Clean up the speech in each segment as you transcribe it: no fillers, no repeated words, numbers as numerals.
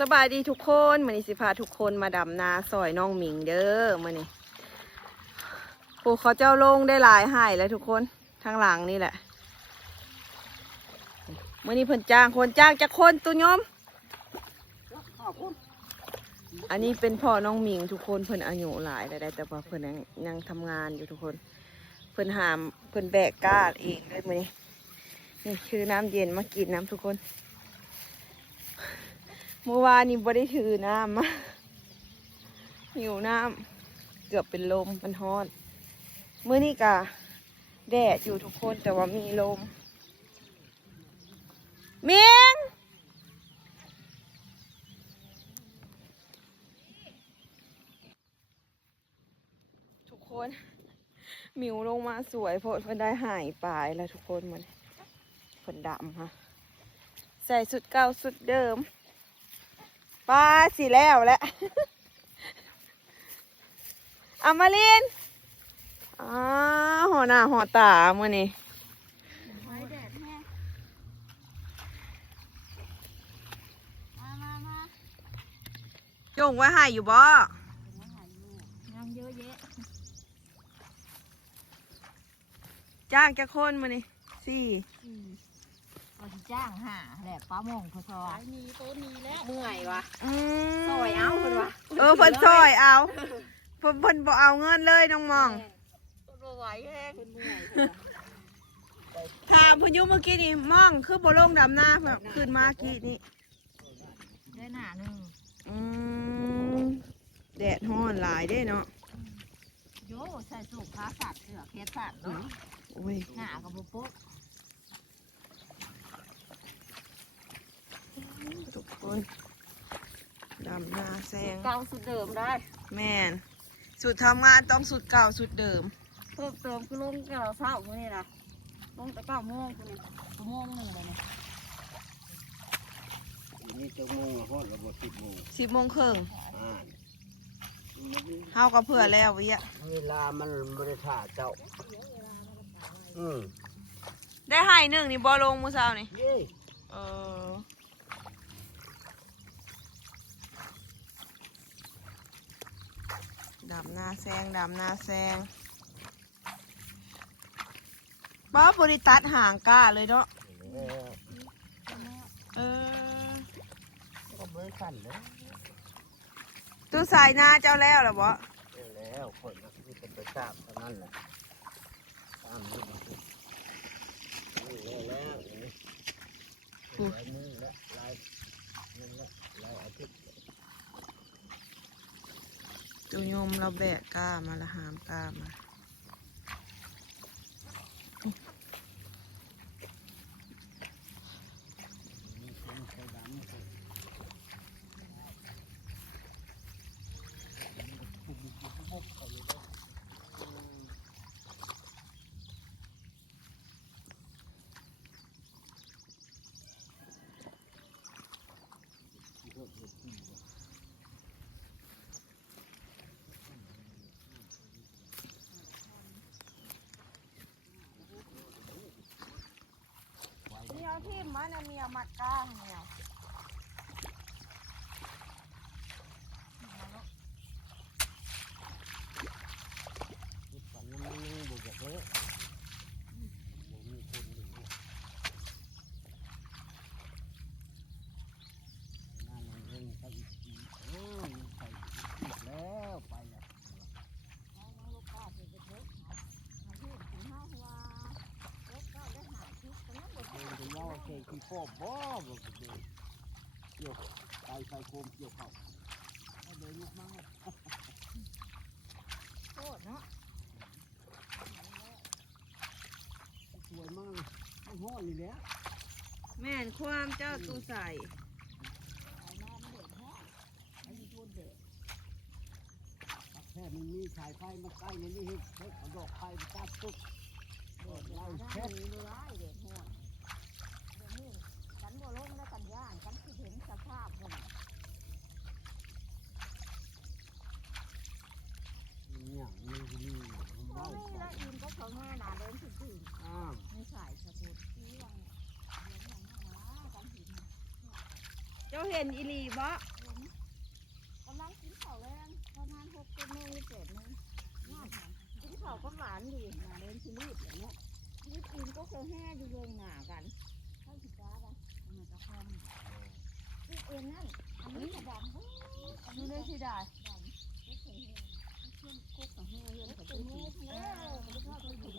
สบายดีทุกคนมื้อนี้สิพาทุกคนมาดำนาซอยน้องหมิงเด้อมื้อนี้พวกเขาเจ้าลงได้หลายหายแล้วทุกคนทางหลังนี่แหละมื้อนี้เพิ่นจ้างคนจ้างจะคนตุยมอันนี้เป็นพ่อน้องหมิงทุกคนเพิ่นอายุหลายแล้วได้แต่ว่าเพิ่นยังทำงานอยู่ทุกคนเพิ่นหามเพิ่นแบกก้าเองเลยมื้อนี้นี่คือน้ำเย็นมากินน้ำทุกคนเมื่อวานนี้บ่ได้ถือน้ำมาหิวน้ำเกือบเป็นลมมันฮ้อนเมื่อนี้กะแดดอยู่ทุกคนแต่ว่ามีลมเมียงทุกคนหมิวลงมาสวยเพราะมันได้หายปลายแล้วทุกคนมันผลดำฮะใส่สุดเก่าสุดเดิมปลาสิแล้วแหละอามาลินห่อหน้าห่อตาเมื่อนี้จงไว้ให้อยู่บ่ยังเยอะแยะจ้างจะคนมานี่สี่เราจ้างหาแหละป้าโมงพอซอยมีต้นนี้แล้วเมื่อยวะซอยเอาเพิ่นวะเพิ่นซอยเอาเพิ่นบ่เอาเงินเลยน้องมองบ่ไหวแค่เพิ่นเมื่อยถามพยุเมื่อกี้นี่มองคือบ่ลงดำหน้าแบบขึ้นมากี้นี่ได้หน้าหนึ่งแดดฮ้อนหลายได้เนาะโย่ใส่สูบขาสัตว์เสือเพชรสัตว์เนาะโอ้ยหน้ากับบุปุ๊ทุกคนดำนาแซงเก่าสุดเดิมได้แม่นสุดทำงานต้องสุดเก่าสุดเดิมเพิ่มเติมคือลงแก่เราเศร้าคนนี้นะลงแต่9 โมงคนนี้9 โมง1เลยนี่จะโมงละฮอดระบบ10 โมงครึ่งเฮาก็เผื่อแล้ววิะเวลามันบริษัทเจ้าได้ให้หนึ่งนี่บอลงมือเช้านี่ดำนาแซงบ้าบริตัดห่างก้าเลยเนาะก็เบิ้ลขันเลยตู้สายนาเจ้าแล้วหรอบ่แล้วคนนักที่เป็นประจาบเท่านั้นแหละตามนี้แล้วนี่แหละลายนี่แหละลายอาทิตย์จุยมเราแบกก้ามาละหามก้ามาที่มันมีอามัดก้าเนี่ยฝันมันบุกเลยมีคนอยู่นั่นเองไปอีกไปอีกแล้วไปแล้วเป็นว่าเศษที่พ่อบ่บ่เกี่ยวไก่ไฟโคมเกี่ยวเข่าเดินลุกมากโคตรเนาะสวยมากไม่ห้อนเลยแล้วแม่นความเจ้าตู้ใส่แค่มันมีสายไฟมาใกล้ในนี้เห็นเอาดอกไฟมาตัดตุ๊กเราแค่นี้ร้ายเด็ดหัวเดี๋ยวนี้กันบ่ล้มแล้วกันย่างกันที่เห็นสภาพมันอย่างนี้นี่บ้าแล้วอินก็เขาแม่หนาเดินถึงไม่ใส่สะพุดที่วางเลี้ยงอย่างนั้นนะกันหิน เจ้าเห็นอีหลีบ่ กำลังกินข้าวแรงประมาณ6 โมงหรือ7 โมงกินข้าวก็หวานดีมาเล่นชีวิตอย่างเงี้ยชีวิตกินก็เคยแห่อยู่เรื่องหนากันข้าวสิจ้าป่ะมันจะคอมที่เอ็นนั่นอันนี้จะดำอัน ดู นี้ ได้ จะ ที่ได้ ดำไม่เคยเห็นเชื่อมกุ๊กกับแห่เยอะแต่ตัวนี้ไม่ชอบไปอยู่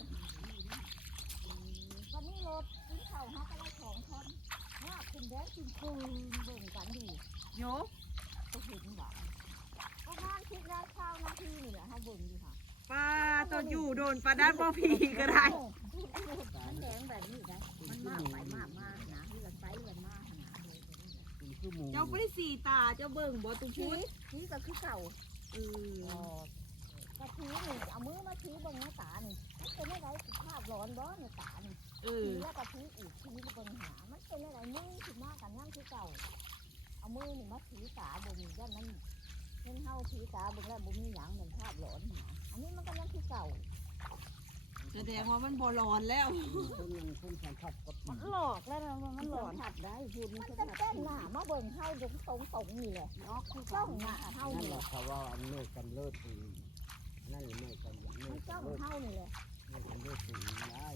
วันนี้รถกินข้าวฮักอะไรของทำว่ากินแดงกินคืนเบิ่งกันอยู่ โย ก็เห็นบ่ประมาณ10 นาทีนี่แหละเขาเบิ่งอยู่ค่ะ ปลาตัวอยู่โดนปลาด้านบ่พีก็ได้ มันแดงแบบนี้นะมันมากไปมากมากนะเลือนไปเลือนมากนะ เป็นคือหมู เจ้าไม่ได้สีตาเจ้าเบิ่งบ่ตุ้ม ชี้ พุด ชี้ก็คือเก่า เออ ก็ชี้นี่เอามือมาชี้เบิ่งในตานี่มันเป็นอะไรสุภาพร้อนบ่ในตานี่ เออ ชี้แล้วก็ชี้อีกชี้เบิ่งหามันเป็นอะไรมือขึ้นมากันย่างคือเก่าเอามือนี่มาชี้ตาเบิ่งด้านนั้นเห็นเฮาชี้ตาเบิ่งแล้วบ่มีหยังเหมือนภาพร้อนหาอันนี้มันก็ยังคือเก่า แสดงว่ามันบ่ร้อนแล้ว คนยังคนสัมผัสกับ มันหลอกแล้วนะมันหลอกผัดได้พูดมันจะเต้นหน้ามาเบิ่งเฮาเดี๋ยวตรงนี่แหละเนาะคือต้องหน้าเฮา นั่น นี่ แห แห ละ ละ เขาว่าอันเลิกกันเลิศปีนั่นเลิกกันเลิ มัน ก จ้อง เลิก เฮานี่แหละ เลิกกันเลิกปีได้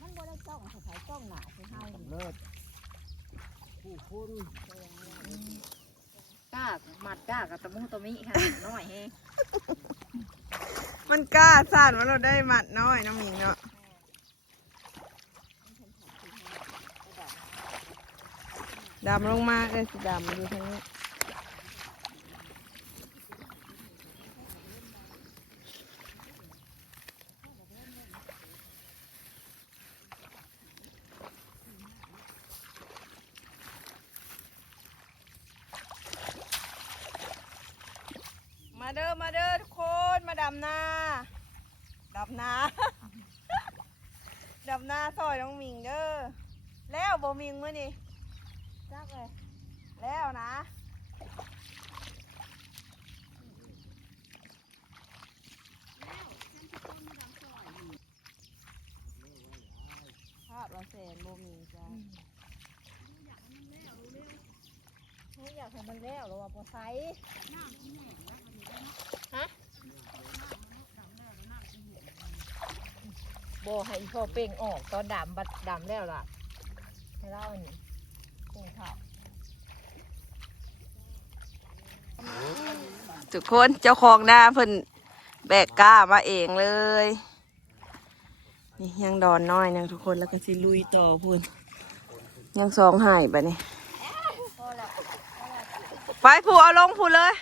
มันบ่ได้จ้องเขาใช้จ้องหน้าคือเฮา กัน นี่ เลิศผู้คุณ กล้ามัดกล้ากับตะมุตะมิค่ะน้อยเฮ มันกล้าสั่นว่าเราได้หมัดน้อยน้องหมิงเนาะดำลงมาเลยสิดำอยู่ทางนี้มาเด้อมาเด้อทุกคนมาดำนาดำนา ดำนาซอยน้องหมิงเด้อแล้วบ่หมิงมื้อนี่ จักเลย แล้วนะภาพเราแสนบ่มีจ้า เฮาอยากให้มันแล้วหรือว่าบ่ใส โบให้พ่อเป่งออกตอนดำบัดดำแล้วล่ะให้เล่าอันนี้เป่งข้าว ทุกคนเจ้าของหน้าเพิ่นแบกก้ามาเองเลย นี่ยังดอนน้อยนะทุกคนแล้วก็สิลุยต่อพุ่นยังสองหายไปนี่ไปผูเอาลงผูเลย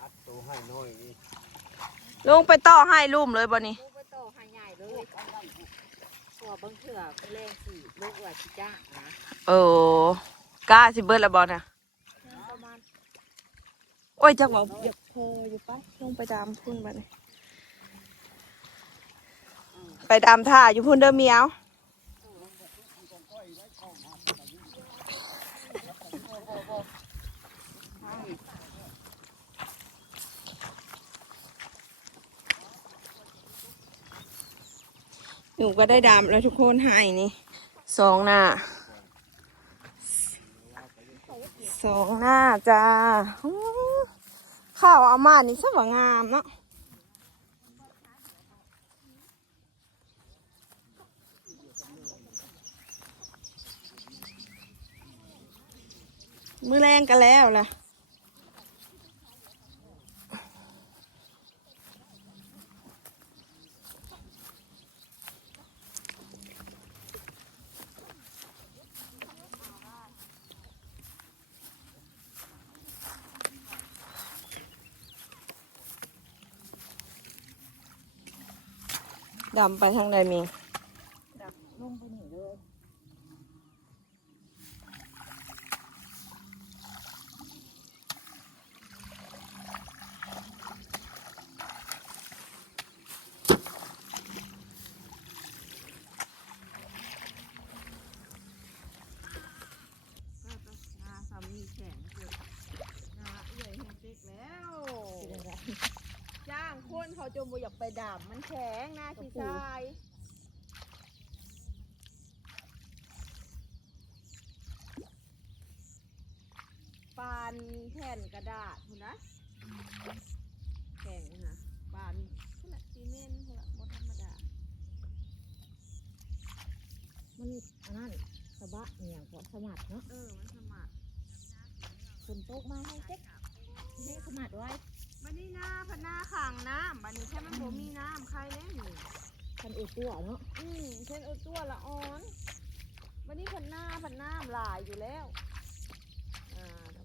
อัดตัวให้น้อยนี่ ลงไปต่อให้ลุ่มเลยบ่นี่ ลูกไปโตให้ใหญ่เลยตัวบางเถื่อเป็นแรงสี่ลูกว่าชิจ้านะ โอ้กล้าสิเบิดละบ่น่ะ ประมาณ โอ้ยจังหวะอยากเพออยู่ปะลงไปดามพุ่นบ่นี่ไปดามท่าอยู่พุ่นเด้อเมียวหนูก็ได้ดามแล้วทุกคนหายนี่สองหน้าสองหน้าจ้าอื้อข้าวอามานี่สวยงามเนาะมือแรงกันแล้วล่ะดำไปทางใดมี ลงไปนี่เลย นาสามีแข็งเกิดนาเอื่อยแห้งเจ๊กแล้ว จ้างคนเขาจมบ่อยากไปดำมันแข็งหน้าขี้ทราย านแผ่นกระดาษคุณนะแข็งนะปานคุณละซีเมนต์คุณละบ่ธรรมดา มันอันนั้นสะบะเนี่ยก็สมัดเนาะ มันสมัคร ฝนตกมาให้เจ๊กให้สมัดไว้ บันนี้หน้าพันหน้าขังน้ำบันนี้แค่มันบ่มีน้ำใครแน่นี่ คันอุดตัวเนาะ เช่นเอาตัวละอ่อนบันนี้พันหน้าหลายอยู่แล้ว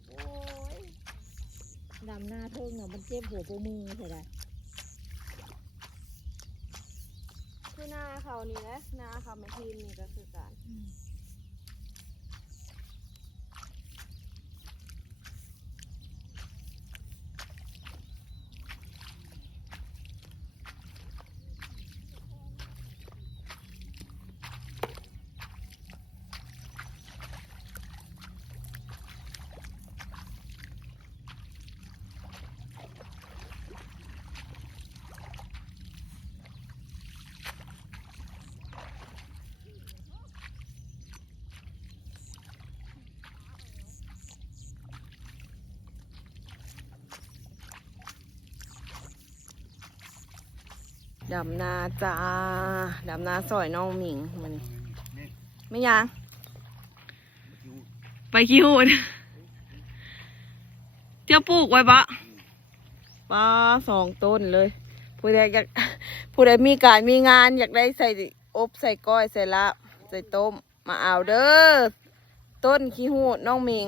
โอ้ย ดำหน้าเทิงเนาะมันเจ็บหัวโปมือใช่ไหม คือหน้าเขานี่แหละหน้าเขาแม่ทีมนี่ก็คือการ ดำนาจ้าดำนาซอยน้องหมิงมันไม่ยังไปคิวเที่ยวปลูกไว้ปะปลา2 ต้นเลยผู้ใดอยากผู้ใดมีการมีงานอยากได้ใส่อบใส่ก้อยใส่ลาบใส่ต้มมาเอาเด้อต้นขี้หูดน้องหมิง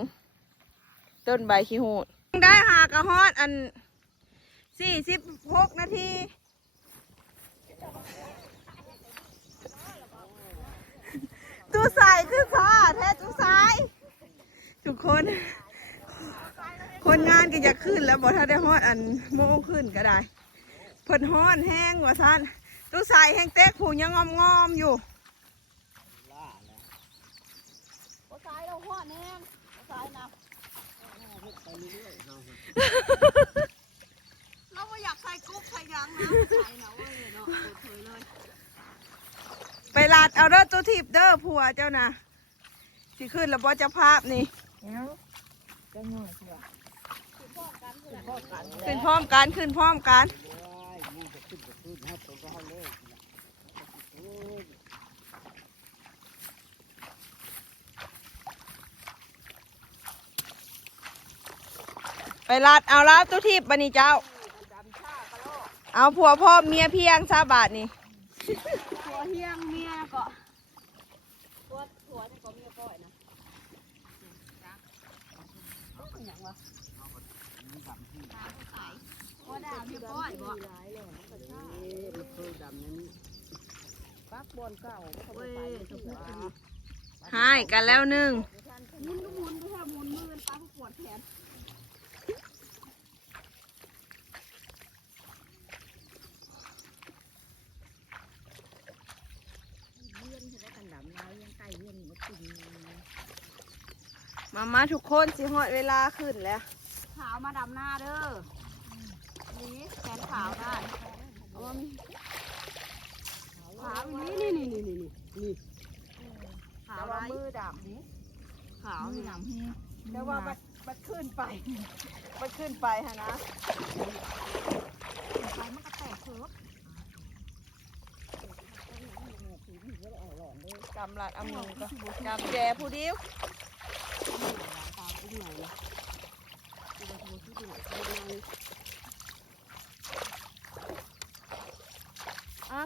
ต้นใบขี้หูดได้หากระฮอดอัน46 นาทีตู้สายคือซาแท้ตู้สายทุกคนคนงานก็อยากขึ้นแล้วบอกถ้าได้ฮอดอันโม่ขึ้นก็ได้เพิ่นฮ้อนแห้งกว่าท่านตู้สายแห้งเต๊กผูยังงอมๆอยู่ ก็สายเราหัวแน่ก็สายนะเราไม่อยากใส่กุ๊กใส่ยางนะใส่นะเว้ยเนาะเฉยเลย ไปลาดเอาเด้อตัวทิพย์เด้อผัวเจ้านะสิขึ้นแล้วบ่เจะภาพนี่ แล้วจะง่อยเถอะ ขึ้นพร้อมกันขึ้นพร้อมกันไปลาดเอาแล้วตัวทิพย์บันนี้เจ้าเอาผัวพ่อเมียเพียงซาบาทนี่ ผัวเฮียงเมียก็ผัวนี่ก็เมียก้อยนะอย่างวะผัวด่าเมียก้อยบ่ปักบอลเก่าเว้ยสมมุติ หายกันแล้วหนึ่ง หมุนดูค่ะหมุนมือปักปวดแขนมาทุกคนสิหอดเวลาขึ้นแล้ว ขาวมาดำหน้าเด้อนี่แขนขาวได้ขาวนี่ขาวไรมือดำนี่ขาวนี่ดำ แต่ว่าบัดขึ้นไปบัดขึ้นไปฮะนะ ไปมันก็แตกเคิร์ฟ กำลัดเอามือก็กำแจผู้เดียว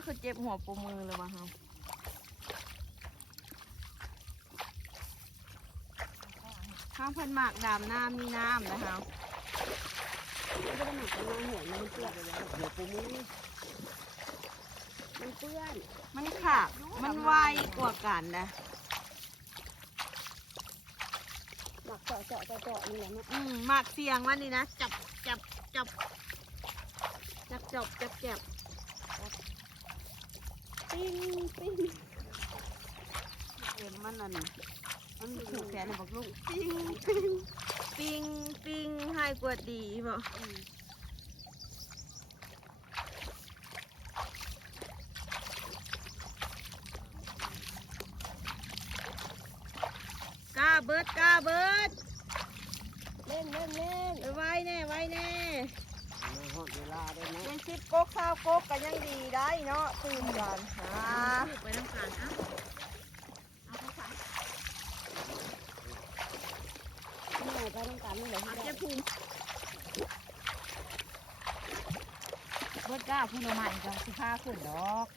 คือเจ็บหัวปูมือเลยวะครับข้างเพิ่นหมากดำน้ำมีน้ำนะครับมันเปื้อนมันขาดมันไวกว่ากันนะ หมักเจาะนี่แหละเนาะ หมากเสียงวันนี้นะจับปิ้งเห็นมันนั่นมันถูกแขนบอกลูกปิ้งให้กว่าดีบ่กล้าเบิด เล่ ร่งเร่งเร่ง ไว้แน่ไว้แน่ มาฮอดเวลาได้ไหม ยัง10กก20กกก็ยังดีได้เนาะตื่นกัน ไปน้ำกันอ่ะเอาไปใส่นี่ไปน้ำกันนี่เลยเจ็บพุงเบิดก้าพูนใหม่จังสิพาขึ้นดอก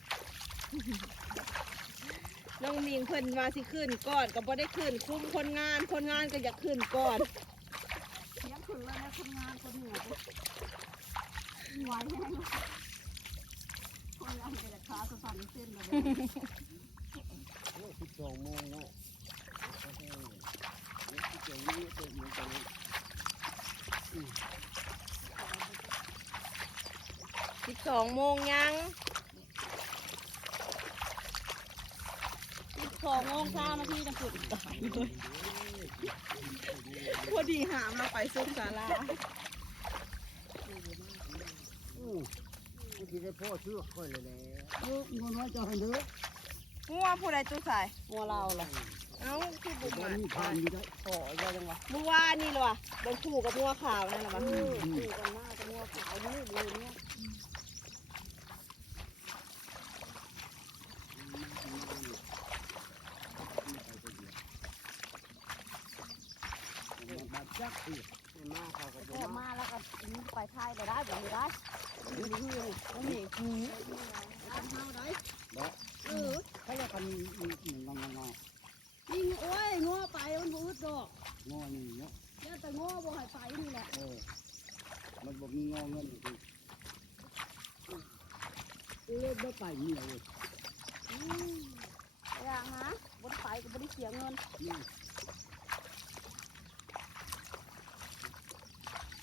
น้องมิงเพิ่นว่าสิขึ้นก่อนก็บ่ได้ขึ้นคุ้มคนงานก็อยากขึ้นก่อน เสียงขึ้นแล้วนะคนงานคนเหนื่อยไหวแห้งคนงานก็จะขาสั่นเส้นเลย 12 โมงเนาะ12 นี้เปิดเหมือนกัน 12 โมงยัง2 โมง3 นาทีจะขึ้นตายเลย พอดีหามเราไปซุกศาลา กูจะได้พ่อเชื่อค่อยเลยแหละ งน้อยจะให้เด้อ งัวผู้ใดตู้ใส่ งัวเราล่ะ เอ้าคือบุก วั มาน นี้ผ่านอยู่ได้ ต่อได้จังวะ เมื่อวานนี่เหรอวะบนคู่กับงัวขาวนั่นเหรอวะ คู่กันมากงัวขาวนี่เลยเนี่ย บัดจักอีกมาเขาก็ แค่มาแล้วก็ไปไทยได้แบบนี้ได้นี่นี่นี่อันเฮาได้ เขาเรียกกันงอ นี่โอ้ยงัวไปมันบ่อึดดอก งอนี่เนาะ แล้วแต่งัวบ่ให้ไปนี่แหละ มันบ่มีงอเงินจริงเล่นบ่ไปนี่เลย อย่างฮะบ่ไปก็บ่ได้เสียเงิน นี่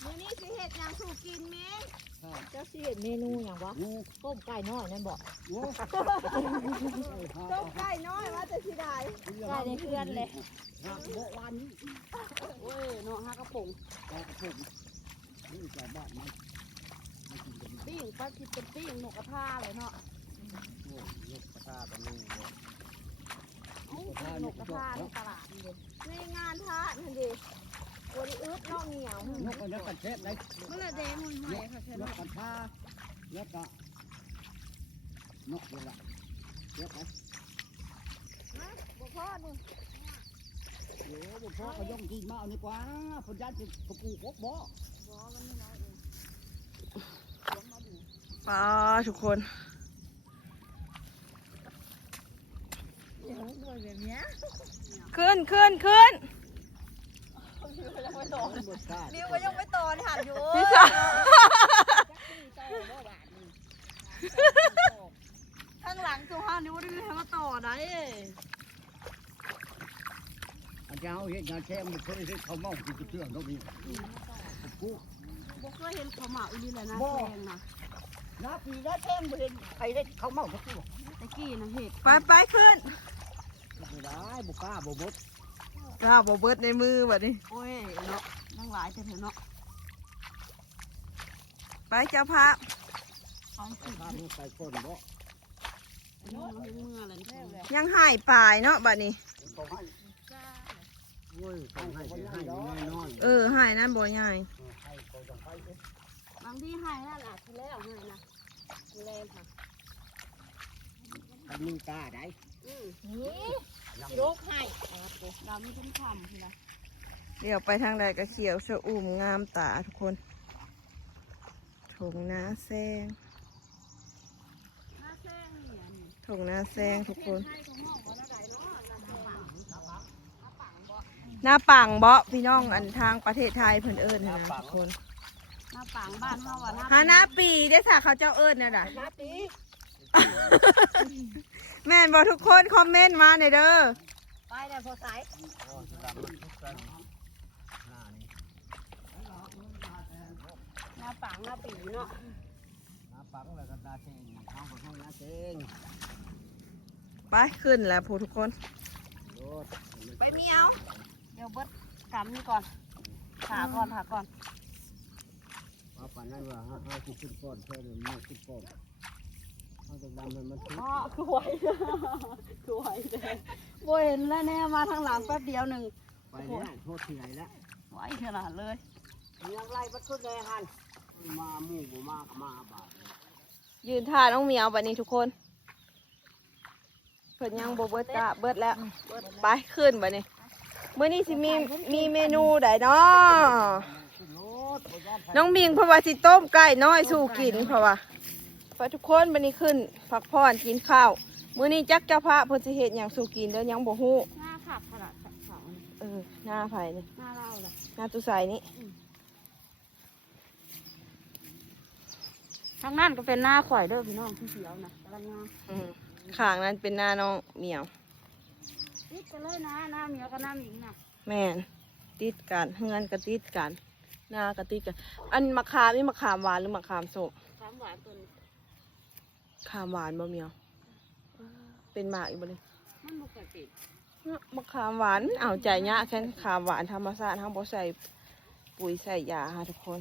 มื้อนี้สิเฮ็ดหยังสู่กินแม่ เจ้าสิเห็นเมนูอย่างวะ งู ต้มไก่น้อยนั่นบอก งู ต้มไก่น้อยว่าจะสิได้ ไก่ในเพื่อนเลย หักบ่วันนี้ โอ้ยเนาะฮะกระป๋ง แต่ผมนี่จะบ้านมันไม่กินกัน ปิ้งปลาคิดเป็นปิ้งนกกระทาเลยเนาะ โอ้ยกกระทากันนี่ นกกระทาในตลาดนี่เลย ในงานทาสนั่นดิบ่ได้อึดเนาะเหนียวน กกันแล้วกันเทศเลย มันละแดงหุ่ยๆค่ะแค่ น นั้ ก น กระทาแล้วก็นกเวลาเดี๋ยวไป บ่พอมึง โอ้บ่พอก็ย่องกินมาเอาดีกว่าพญาจะกระปูกบบ่ บ่มันนี่น้อยเอง ป้าทุกคน เดี๋ยวด้วยแบบเนี้ย ขึ้น บดขาด นิ้วก็ยังไม่โตนี่หันอยู่ จักซี่โตบ่บาดนี่ ข้างหลังตัวห้านิ้วได้ให้มาต่อได้ อาจารย์เห็นงานแช่มันเคยเห็นเขาเมากินกระเตื้องนกนี่กู บ่เคยเห็นเขาหมาอีนี่แหละนะแพงนะ น้าปีน้าแช่บ่เห็นใครเล่นเขาเมากระเตื้อง ตะกี้นะเห็ด ไปขึ้น ไม่ได้บุกล้าบุบด ก้าบเบิดในมือแบบนี้ โอ้ยเนาะนั่งหลายแต่เถอะเนาะ ไปเจ้าพระ ของสิ ข้ามือใส่ก้นบ่ เมื่ออะไรนี่ ยังหายปลายเนาะบัดนี้ เขาให้โอ้ยเขาให้แน่นอน หายนั่นบ่ใหญ่ ให้เขาจะให้ บางที่ให้นั่นล่ะทีแล้วให้นะทีแรงค่ะ อันนี้กล้าได้ นี่โรคให้ ดำจนคำทีละ เดี๋ยวไปทางใดก็เขียวชะอุ่มงามตาทุกคนถงนาแซง หน้าแซงนี่อันนี้ ถงนาแซงทุกคน ให้ของห้องเขาได้เนาะหน้าแซง หน้าปังเบาะพี่น้องอันทางประเทศไทยเพิ่นเอิญนะทุกคน หน้าปังบ้านเฮาอ่ะ หาหน้าปีได้สาเขาเจ้าเอิญน่ะด่ะ น้าปี แม่นบอกทุกคนคอมเมนต์มาหน่อยเด้อ ไปแล้วพอสาย โอ้สดำมันทุกสันหน้านี่ หน้าปังหน้าปีเนาะ น้าปังแล้วก็ตาเชงเขาก็ให้น้าเชง ไปขึ้นแล้วผู้ทุกคน โอ้ ไปเมียว เดี๋ยวเบิดกำนี่ก่อนถาก่อน เอาป่านนั้นว่าให้กูขึ้นก้อนเพื่อเดี๋ยวมันขึ้นก้อนเอาจากดำมันทุก อ๋อคือไหวคือไหวเลยบ่เห็นแล้วแน่มาทางหลังแป๊บเดียวหนึ่ง ไปแล้วโทษที่ไหนแล้ว อ ไว้ขนาดเลย ยังไล่ปัดขึ้นเลยฮันมาหมู่บ่มาก็มาบาด ยืนท่าน้องเหมียวบัดนี้ทุกคนเพิ่นยังบ่เบิดจ้าเบิดแล้วไปขึ้นบัดนี้มื้อนี้สิมีเมนูใดเนาะน้องมิงเพราะว่าสิต้มไก่น้อยสู่กินเพราะว่าไปทุกคนบัดนี้ขึ้นพักผ่อนกินข้าวมื้อนี้จักเจ้าพระเพิ่นสิเฮ็ดหยังสู่กินเด้อยังบ่ฮู้ หน้าขับขนาดเสา หน้าไผนี่ หน้าเราเลย หน้าตุไสนี่ ทางนั้นก็เป็นหน้าข่อยเด้อพี่น้องที่เขียวนะกำลังงาม ข้างนั้นเป็นหน้าน้องเหมียว ติดกันเลยนะหน้าเมียกับหน้าหมิงนะ แม่นติดกันเฮือนก็ติดกันหน้าก็ติดกันอันมะขามนี่มะขามหวานหรือมะขามส้ม ความหวานตัวนี้ ขามหวานบ่เหมียวเป็นหมากอีกบ่เลย มันบ่ค่อยติด มะขามหวานเอาใจยะแค่ขามหวานธรรมชาติเฮาบ่ใส่ปุ๋ยใส่ยาค่ะทุกคน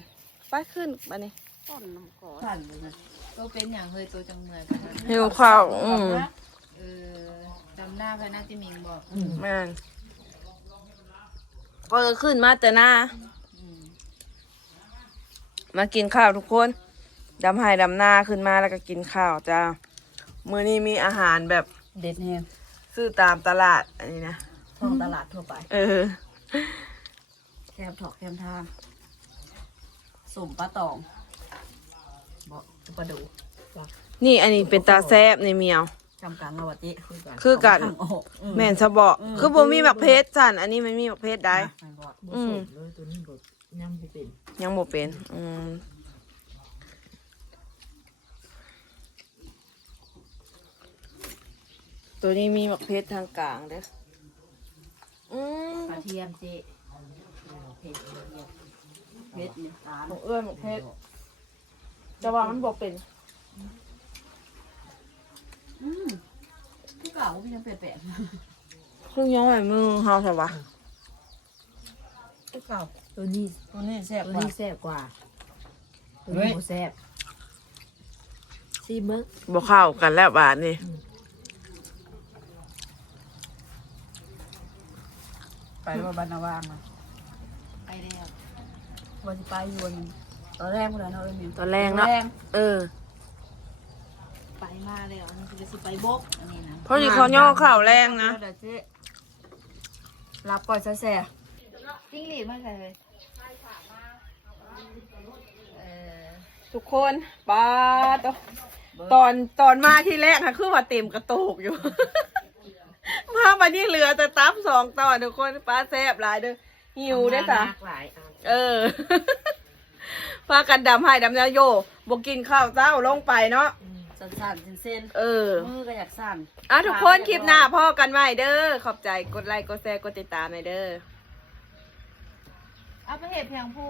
ไปขึ้นบัดนี้ ต้นน้ำก่อ สั่นเลยนะตัวเป็นอย่างเฮยตัวจังเมือกันนะ หิวข้าว เออจำหน้าพระนาติมิงบอก แม่นก็ขึ้นมาแต่หน้า อืม มากินข้าวทุกคนดำไห้ดำหน้าขึ้นมาแล้วก็กินข้าวจ้ามื้อนี้มีอาหารแบบ เด็ดแฮง ซื้อตามตลาดอันนี้นะ ท้องตลาดทั่วไป แคมถอกแคมทางสมปลาตองบ่ปลาดู นี่อันนี้เป็นตาแซ่บในเมียว จำกันเราวะจิ คือกัน ทางออก แม่นซะบอกคือบ่มีหมักเพชรสั่นอันนี้มันมีหมักเพชรได้ ไม่บ่ อืม เลยตัวนี้บ่ยังบ่เป็น ยังบ่เป็นตัวนี้มีหมักเพชรทางกลางเด้ออืม กระเทียมเจ๊เผ็ดเผ็ดเนี่ยตาล ของเอื้อนหมักเพชรแต่ว่ามันบ่เป็น ที่เก่าพี่ยังเปลี่ยน ครึ่งย้อยมือเฮาใช่ปะ ที่เก่าตัวนี้ ตัวนี้แซ่บ ตัว กว่า นี้แซ่บกว่าตัวนี้บ่แซ่บซีเบิ้ง บ่เข้ากันแล้วบาดนี่ ไปว่าบรรณวางนะ ไปแล้ว ว่าสิไปอยู่วันตอนแรกพุ่นน่ะเนาะเอ้ยมิว ตอนแรกเนาะเออ ไปมาแล้วอันนี้คือสิไปบกอันนี้นะ เพราะนี่เขาย่อข่าวแรงนะ เดี๋ยวเจ๊รับก่อนแซ่ จิ้งหรีดมาใส่เลยเออ ทุกคนป้าตอนมาที่แรกค่ะคือว่าเต็มกระโตกอยู่ มาบัดนี้เหลือแต่ตับ2 ตอนทุกคนป้าแซ่บหลายเด้อหิวได้อจ้ะ มากหลายอัน เออ พากันดำให้ดำแนวโยบอกกินข้าวเจ้าลงไปเนาะ ๆสั่นๆเส้น เออ ๆมือก็อยากสั่น ทุกคนคลิปหน้าพ่อกันใหม่เด้อ ขอบใจกดไลค์กดแชร์กดติดตามหน่อยเด้อ เอาไปเห็ดเพียงผู้